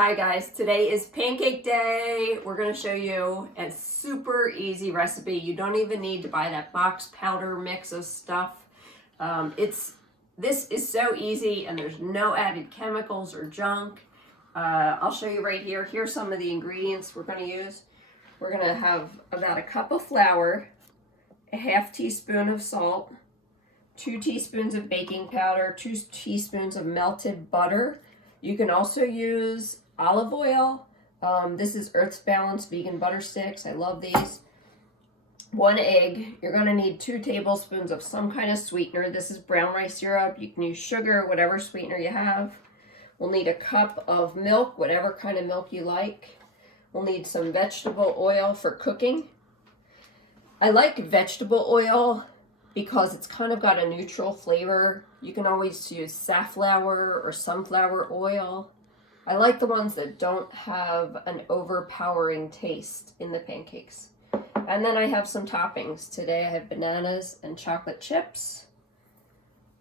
Hi guys, today is pancake day. We're going to show you a super easy recipe. You don't even need to buy that box powder mix of stuff. This is so easy and there's no added chemicals or junk. I'll show you right here. Here's some of the ingredients we're going to use. We're going to have about a cup of flour, a half teaspoon of salt, 2 teaspoons of baking powder, 2 teaspoons of melted butter. You can also use olive oil. This is Earth's Balanced vegan butter sticks. I love these. 1 egg. You're going to need 2 tablespoons of some kind of sweetener. This is brown rice syrup. You can use sugar, whatever sweetener you have. We'll need a cup of milk, whatever kind of milk you like. We'll need some vegetable oil for cooking. I like vegetable oil because it's kind of got a neutral flavor. You can always use safflower or sunflower oil. I like the ones that don't have an overpowering taste in the pancakes. And then I have some toppings. Today I have bananas and chocolate chips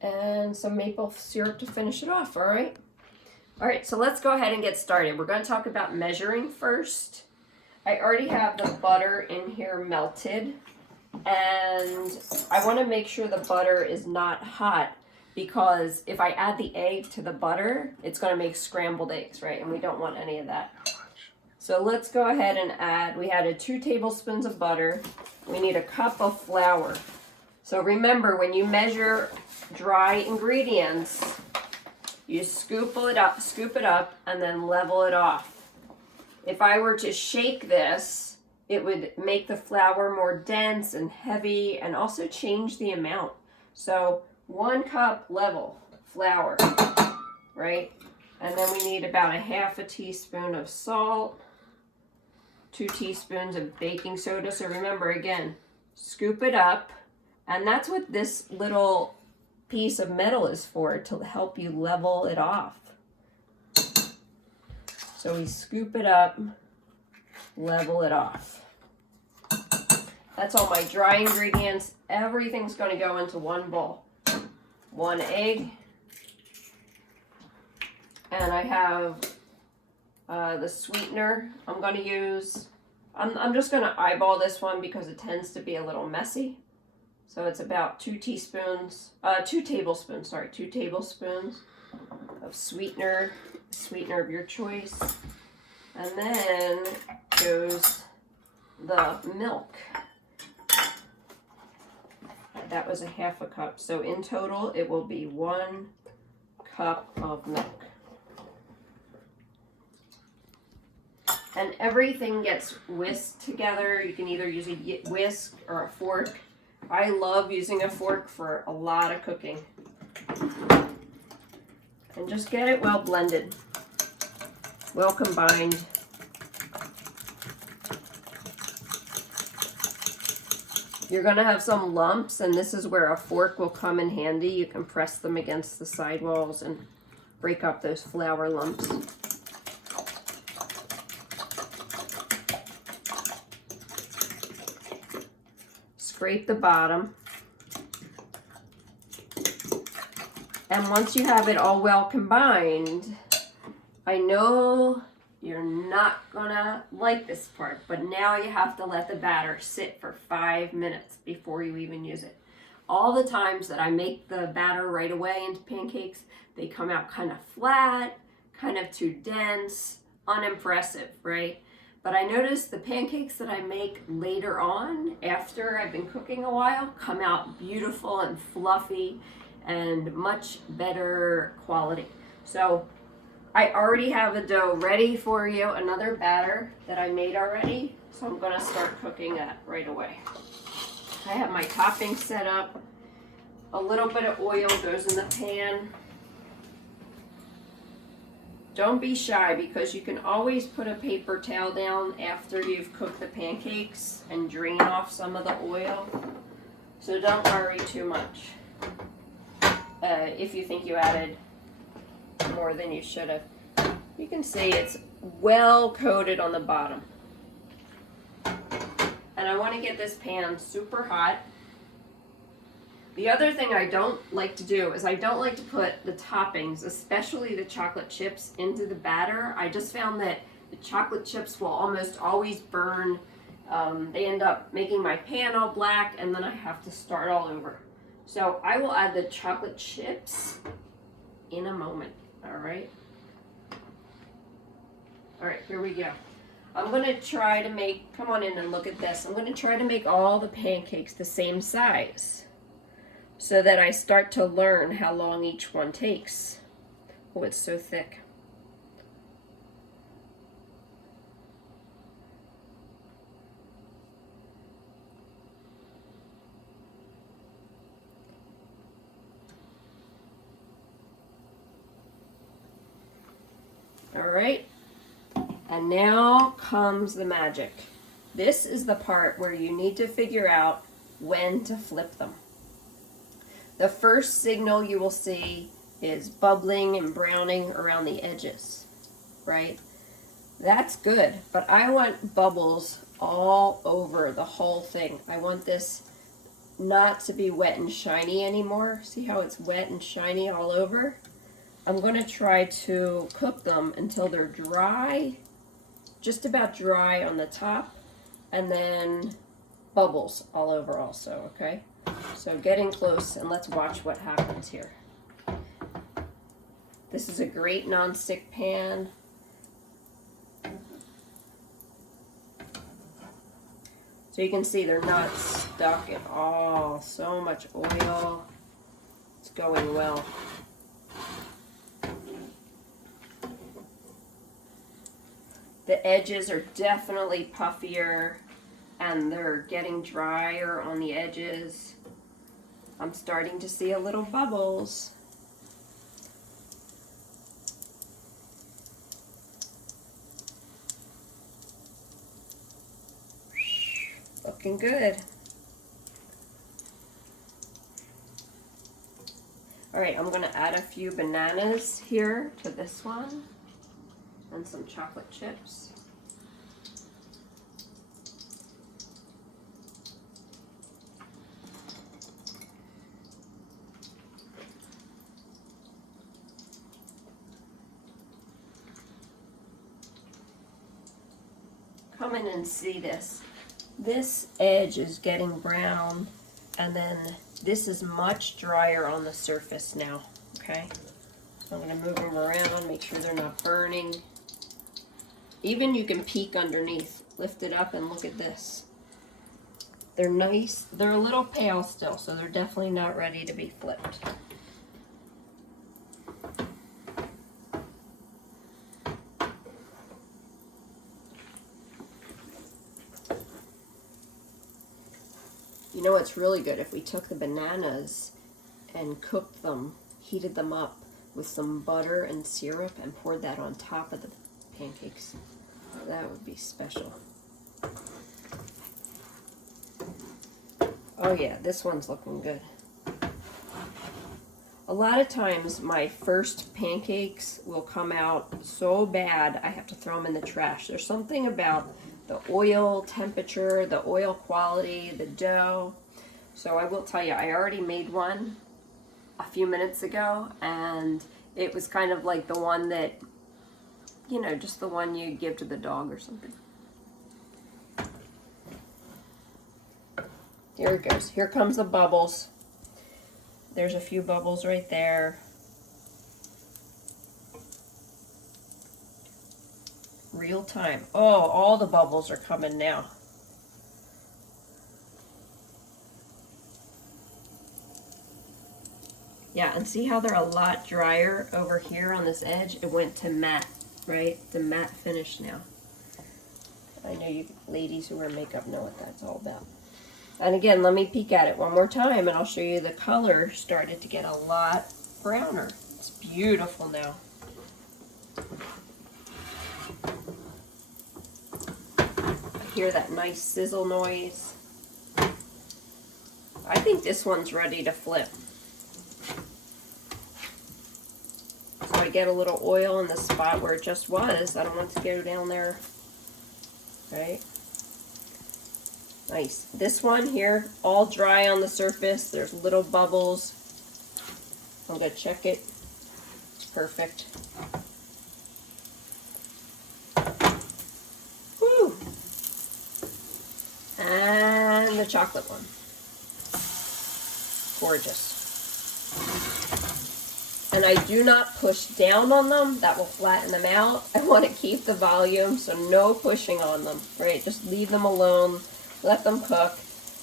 and some maple syrup to finish it off, all right? All right, so let's go ahead and get started. We're going to talk about measuring first. I already have the butter in here melted, and I want to make sure the butter is not hot because if I add the egg to the butter, it's going to make scrambled eggs, right? And we don't want any of that. So let's go ahead and add, we added 2 tablespoons of butter. We need a cup of flour. So remember, when you measure dry ingredients, you scoop it up, and then level it off. If I were to shake this, it would make the flour more dense and heavy and also change the amount. So 1 cup level flour, right? And then we need about a half a teaspoon of salt, 2 teaspoons of baking soda. So remember, again, scoop it up. And that's what this little piece of metal is for, to help you level it off. So we scoop it up, level it off. That's all my dry ingredients. Everything's going to go into one bowl. 1 egg. And I have the sweetener I'm going to use. I'm just going to eyeball this one because it tends to be a little messy. So it's about 2 tablespoons of sweetener of your choice. And then goes the milk. That was a half a cup. So in total, it will be 1 cup of milk. And everything gets whisked together. You can either use a whisk or a fork. I love using a fork for a lot of cooking. And just get it well blended, well combined. You're going to have some lumps, and this is where a fork will come in handy. You can press them against the sidewalls and break up those flour lumps. Scrape the bottom. And once you have it all well combined, I know you're not gonna like this part, but now you have to let the batter sit for 5 minutes before you even use it. All the times that I make the batter right away into pancakes, they come out kind of flat, kind of too dense, unimpressive, right? But I noticed the pancakes that I make later on, after I've been cooking a while, come out beautiful and fluffy and much better quality. So I already have a dough ready for you, another batter that I made already. So I'm gonna start cooking that right away. I have my toppings set up. A little bit of oil goes in the pan. Don't be shy because you can always put a paper towel down after you've cooked the pancakes and drain off some of the oil. So don't worry too much if you think you added more than you should have. You can see it's well coated on the bottom. And I want to get this pan super hot. The other thing I don't like to do is I don't like to put the toppings, especially the chocolate chips, into the batter. I just found that the chocolate chips will almost always burn. They end up making my pan all black, and then I have to start all over. So I will add the chocolate chips in a moment. All right. All right, here we go. I'm going to try to make, come on in and look at this. I'm going to try to make all the pancakes the same size, so that I start to learn how long each one takes. Oh, it's so thick. All right, and now comes the magic. This is the part where you need to figure out when to flip them. The first signal you will see is bubbling and browning around the edges, right? That's good, but I want bubbles all over the whole thing. I want this not to be wet and shiny anymore. See how it's wet and shiny all over? I'm going to try to cook them until they're dry, just about dry on the top, and then bubbles all over also, okay? So getting close, and let's watch what happens here. This is a great non-stick pan. So you can see they're not stuck at all. So much oil. It's going well. The edges are definitely puffier, and they're getting drier on the edges. I'm starting to see a little bubbles. Looking good. All right, I'm gonna add a few bananas here to this one, and some chocolate chips. Come in and see this. This edge is getting brown, and then this is much drier on the surface now, okay? I'm gonna move them around, make sure they're not burning. Even you can peek underneath, lift it up and look at this. They're nice, they're a little pale still, so they're definitely not ready to be flipped. You know what's really good? If we took the bananas and cooked them, heated them up with some butter and syrup and poured that on top of the pancakes. That would be special. Oh yeah, this one's looking good. A lot of times my first pancakes will come out so bad I have to throw them in the trash. There's something about the oil temperature, the oil quality, the dough. So I will tell you, I already made one a few minutes ago, and it was kind of like the one that, you know, just the one you give to the dog or something. Here it goes. Here comes the bubbles. There's a few bubbles right there. Real time. Oh, all the bubbles are coming now. Yeah, and see how they're a lot drier over here on this edge? It went to matte, right? The matte finish now. I know you ladies who wear makeup know what that's all about. And again, let me peek at it one more time, and I'll show you the color started to get a lot browner. It's beautiful now. I hear that nice sizzle noise. I think this one's ready to flip. So I get a little oil in the spot where it just was. I don't want to go down there, right? Nice. This one here, all dry on the surface. There's little bubbles. I'm gonna check it. It's perfect. Woo! And the chocolate one. Gorgeous. And I do not push down on them. That will flatten them out. I want to keep the volume, so no pushing on them, right? Just leave them alone, let them cook.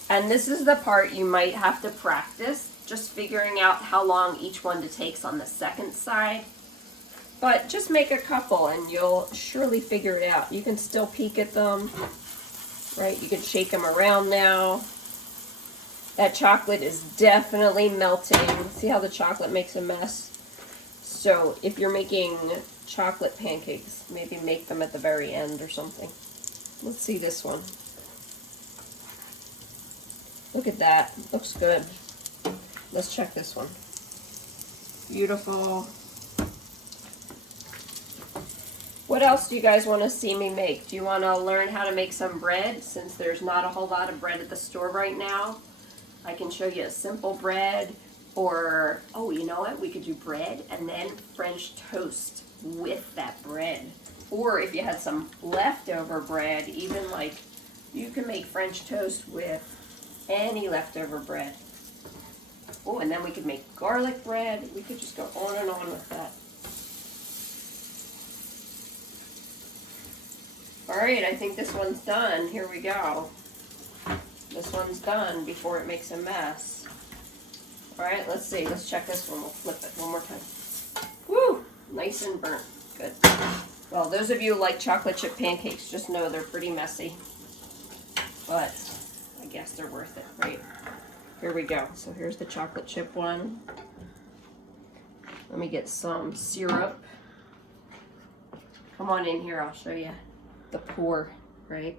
And this is the part you might have to practice, just figuring out how long each one takes on the second side. But just make a couple and you'll surely figure it out. You can still peek at them, right? You can shake them around now. That chocolate is definitely melting. See how the chocolate makes a mess? So if you're making chocolate pancakes, maybe make them at the very end or something. Let's see this one. Look at that. Looks good. Let's check this one. Beautiful. What else do you guys want to see me make? Do you want to learn how to make some bread, since there's not a whole lot of bread at the store right now? I can show you a simple bread, or, oh, you know what? We could do bread and then French toast with that bread. Or if you had some leftover bread, even like, you can make French toast with any leftover bread. Oh, and then we could make garlic bread. We could just go on and on with that. All right, I think this one's done. Here we go. This one's done before it makes a mess. All right, let's see. Let's check this one. We'll flip it one more time. Woo! Nice and burnt. Good. Well, those of you who like chocolate chip pancakes, just know they're pretty messy. But I guess they're worth it, right? Here we go. So here's the chocolate chip one. Let me get some syrup. Come on in here. I'll show you the pour, right?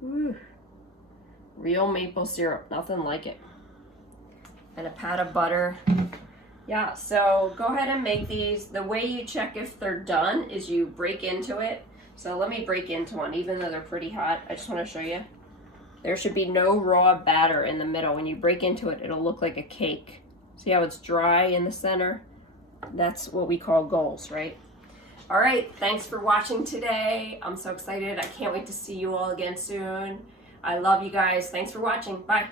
Woo. Real maple syrup, nothing like it. And a pat of butter. Yeah, so go ahead and make these. The way you check if they're done is you break into it. So let me break into one, even though they're pretty hot. I just want to show you. There should be no raw batter in the middle. When you break into it, it'll look like a cake. See how it's dry in the center? That's what we call goals, right? All right, thanks for watching today. I'm so excited. I can't wait to see you all again soon. I love you guys. Thanks for watching. Bye.